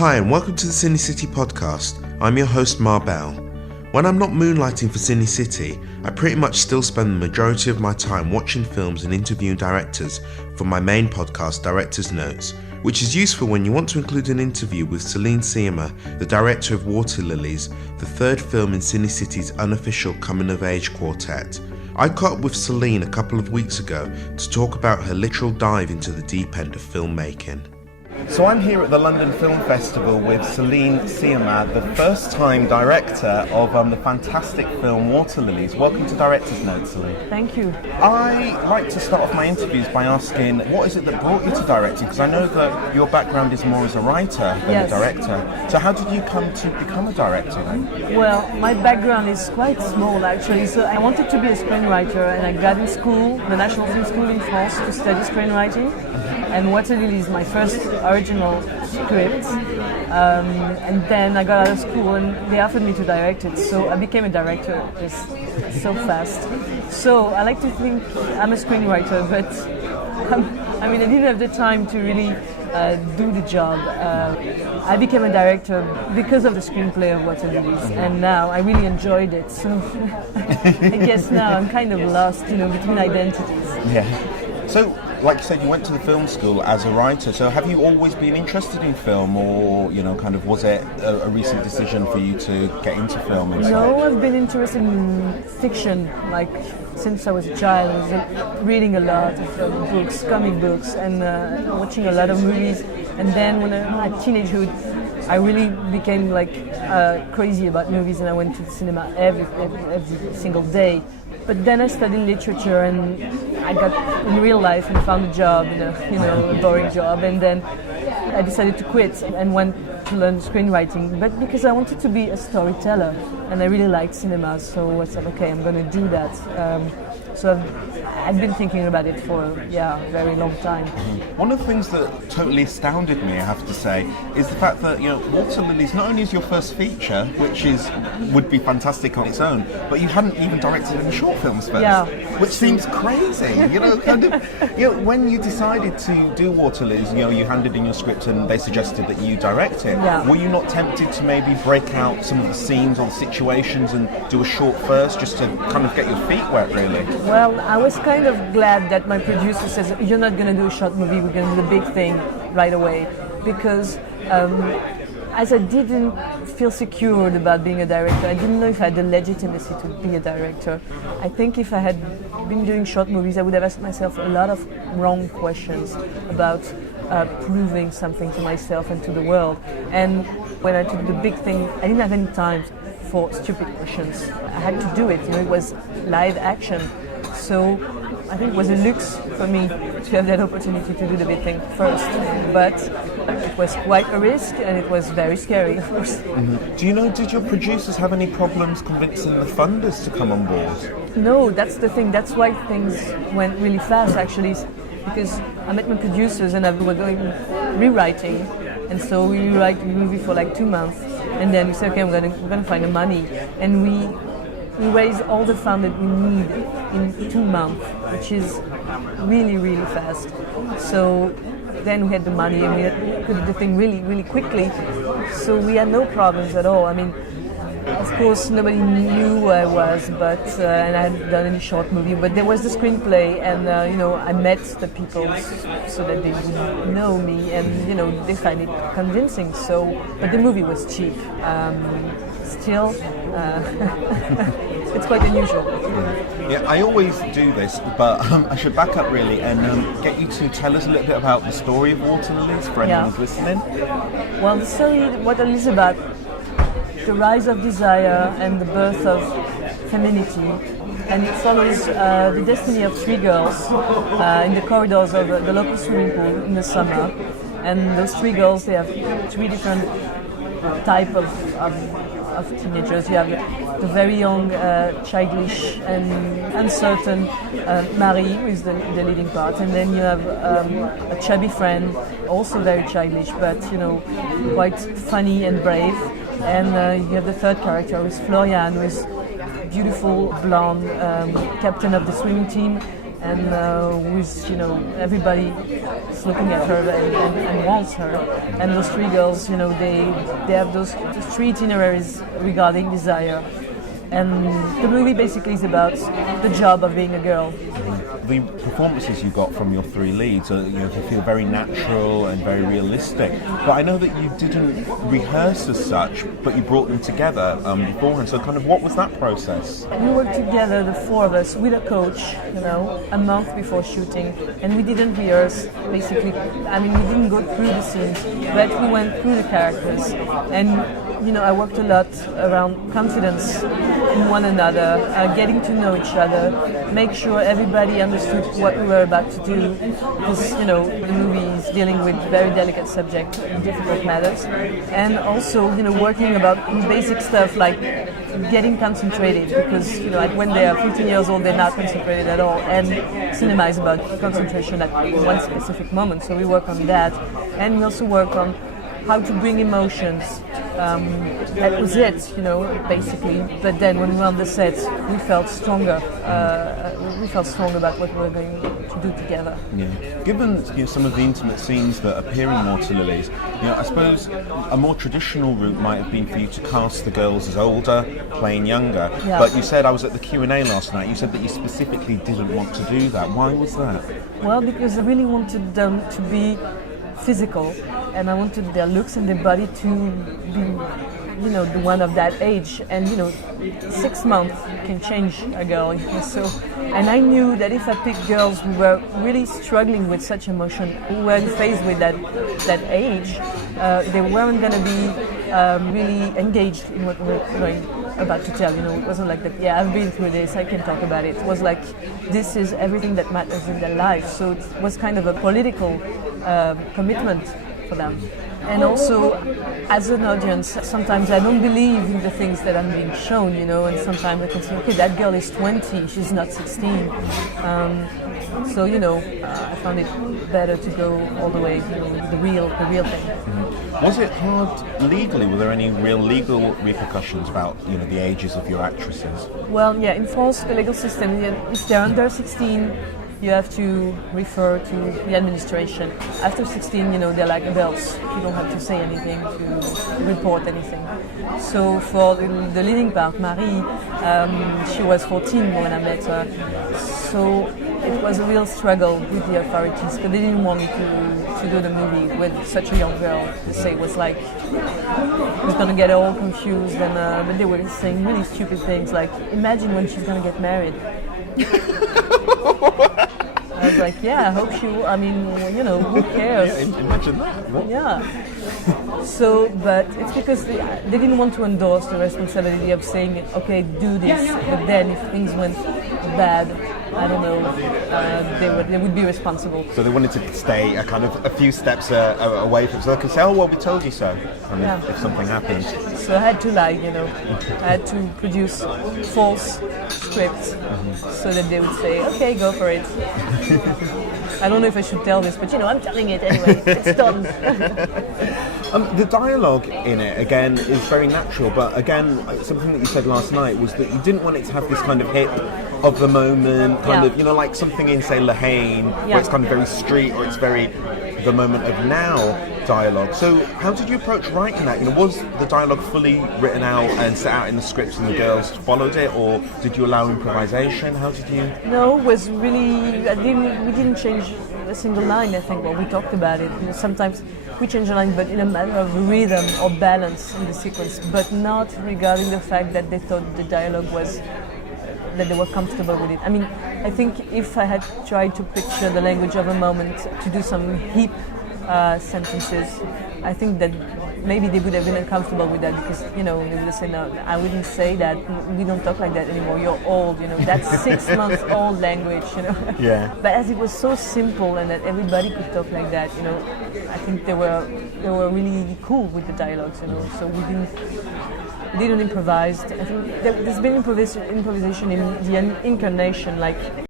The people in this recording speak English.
Hi and welcome to the Cine-City podcast. I'm your host Belle. When I'm not moonlighting for Cine-City, I pretty much still spend the majority of my time watching films and interviewing directors for my main podcast, Director's Notes, which is useful when you want to include an interview with Céline Sciamma, the director of Lilies, the third film in Cine-City's unofficial coming-of-age quartet. I caught up with Céline a couple of weeks ago to talk about her literal dive into the deep end of filmmaking. So I'm here at the London Film Festival with Céline Sciamma, the first-time director of the fantastic film Lilies. Welcome to Director's Notes, Céline. Thank you. I like to start off my interviews by asking, what is it that brought you to directing? Because I know that your background is more as a writer than a director. So how did you come to become a director then? Well, my background is quite small actually. So I wanted to be a screenwriter and I got in school, the National Film School in France, to study screenwriting. And Lilies is my first original script, and then I got out of school and they offered me to direct it, so I became a director just so fast. So I like to think I'm a screenwriter, but I didn't have the time to really do the job. I became a director because of the screenplay of Lilies, and now I really enjoyed it, so I guess now I'm kind of lost, between identities. Yeah. So, like you said, you went to the film school as a writer, so have you always been interested in film, or, was it a recent decision for you to get into film? No, I've been interested in fiction, since I was a child. I was reading a lot of books, comic books, and watching a lot of movies. And then when I had teenagehood, I really became crazy about movies, and I went to the cinema every single day. But then I studied literature, and I got in real life and found a job, a boring job, and then I decided to quit and went to learn screenwriting. But because I wanted to be a storyteller, and I really liked cinema, so I said, okay, I'm going to do that. So I've been thinking about it for a very long time. One of the things that totally astounded me, I have to say, is the fact that Lilies not only is your first feature, which would be fantastic on its own, but you hadn't even directed any short films first, which seems crazy. When you decided to do Lilies, you handed in your script and they suggested that you direct it. Yeah. Were you not tempted to maybe break out some of the scenes or situations and do a short first, just to kind of get your feet wet, really? Well, I was kind of glad that my producer says, you're not going to do a short movie, we're going to do the big thing right away. Because as I didn't feel secured about being a director, I didn't know if I had the legitimacy to be a director. I think if I had been doing short movies, I would have asked myself a lot of wrong questions about proving something to myself and to the world. And when I took the big thing, I didn't have any time for stupid questions. I had to do it, it was live action. So I think it was a luxe for me to have that opportunity to do the big thing first. But it was quite a risk, and it was very scary, of course. Mm-hmm. Did your producers have any problems convincing the funders to come on board? No, that's the thing. That's why things went really fast, actually, because I met my producers and we were going rewriting. And so we rewrite the movie for 2 months. And then we said, okay, we're going to find the money. And we raised all the funds that we need in 2 months, which is really, really fast. So then we had the money and we could do the thing really, really quickly. So we had no problems at all. Of course, nobody knew who I was, but and I hadn't done any short movie. But there was the screenplay, and I met the people so that they would know me, and they find it convincing. So, but the movie was cheap. Still, it's quite unusual. Yeah, I always do this, but I should back up really and get you to tell us a little bit about the story of Lilies for anyone who's listening. Well, the story Lilies is about the rise of desire and the birth of femininity, and it follows the destiny of 3 girls in the corridors of the local swimming pool in the summer. And those 3 girls, they have 3 different type of teenagers. You have the very young, childish and uncertain Marie, who is the leading part, and then you have a chubby friend, also very childish, but quite funny and brave. And you have the third character, who is Florian, who is beautiful blonde captain of the swimming team, and with everybody is looking at her and wants her, and those three girls, they have those three itineraries regarding desire, and the movie basically is about the job of being a girl. The performances you got from your three leads are, they feel very natural and very realistic. But I know that you didn't rehearse as such, but you brought them together beforehand. So kind of what was that process? We worked together, the four of us, with a coach, a month before shooting, and we didn't rehearse, basically. I mean, we didn't go through the scenes, but we went through the characters. And, I worked a lot around confidence in one another, getting to know each other, make sure everybody understood what we were about to do, because, the movie is dealing with very delicate subjects, difficult matters, and also, working about basic stuff like getting concentrated, because, when they are 15 years old, they're not concentrated at all, and cinema is about concentration at one specific moment, so we work on that, and we also work on how to bring emotions. That was it, basically. But then when we were on the set, we felt stronger. We felt strong about what we were going to do together. Yeah. Given some of the intimate scenes that appear in More to Lilies, I suppose a more traditional route might have been for you to cast the girls as older, playing younger. Yeah. But you said, I was at the Q&A last night, you said that you specifically didn't want to do that. Why was that? Well, because I really wanted them to be physical, and I wanted their looks and their body to be, the one of that age. And 6 months can change a girl. So, and I knew that if I picked girls who were really struggling with such emotion, who were faced with that age, they weren't going to be really engaged in what we're going about to tell. It wasn't like that. Yeah, I've been through this. I can talk about it. It was like this is everything that matters in their life. So it was kind of a political commitment for them. And also, as an audience, sometimes I don't believe in the things that I'm being shown, and sometimes I can say, okay, that girl is 20, she's not 16. So, I found it better to go all the way, the real thing. Mm-hmm. Was it hard legally? Were there any real legal repercussions about, the ages of your actresses? Well, yeah, in France, the legal system, if they're under 16, you have to refer to the administration. After 16, they're like adults. You don't have to say anything, to report anything. So for the leading part, Marie, she was 14 when I met her. So it was a real struggle with the authorities, because they didn't want me to do the movie with such a young girl. They say it was like, I was going to get all confused, and but they were saying really stupid things like, imagine when she's going to get married. I was like, yeah, I hope who cares? Yeah, imagine that. What? Yeah. So, but it's because they didn't want to endorse the responsibility of saying, okay, do this, but then if things went bad, I don't know, they would be responsible. So they wanted to stay a few steps away from, so they could say, oh, well, we told you so, if something happens. So I had to lie, I had to produce false scripts so that they would say, okay, go for it. I don't know if I should tell this, but I'm telling it anyway. It's done. The dialogue in it, again, is very natural, but again, something that you said last night was that you didn't want it to have this kind of hip of the moment, like something in, say, La Haine, where it's kind of very street, or it's very the moment of now dialogue. So how did you approach writing that? Was the dialogue fully written out and set out in the scripts and the girls followed it, or did you allow improvisation? How did you? No, it was really, we didn't change a single line, I think. Well, we talked about it. Sometimes we change a line, but in a matter of rhythm or balance in the sequence, but not regarding the fact that they thought the dialogue was, that they were comfortable with it. I mean, I think if I had tried to picture the language of a moment, to do some hip sentences, I think that maybe they would have been uncomfortable with that, because, they would say, no, I wouldn't say that, we don't talk like that anymore, you're old, that's 6 months old language, Yeah. But as it was so simple and that everybody could talk like that, I think they were really cool with the dialogues, so we didn't improvise. I think there's been improvisation in the incarnation, like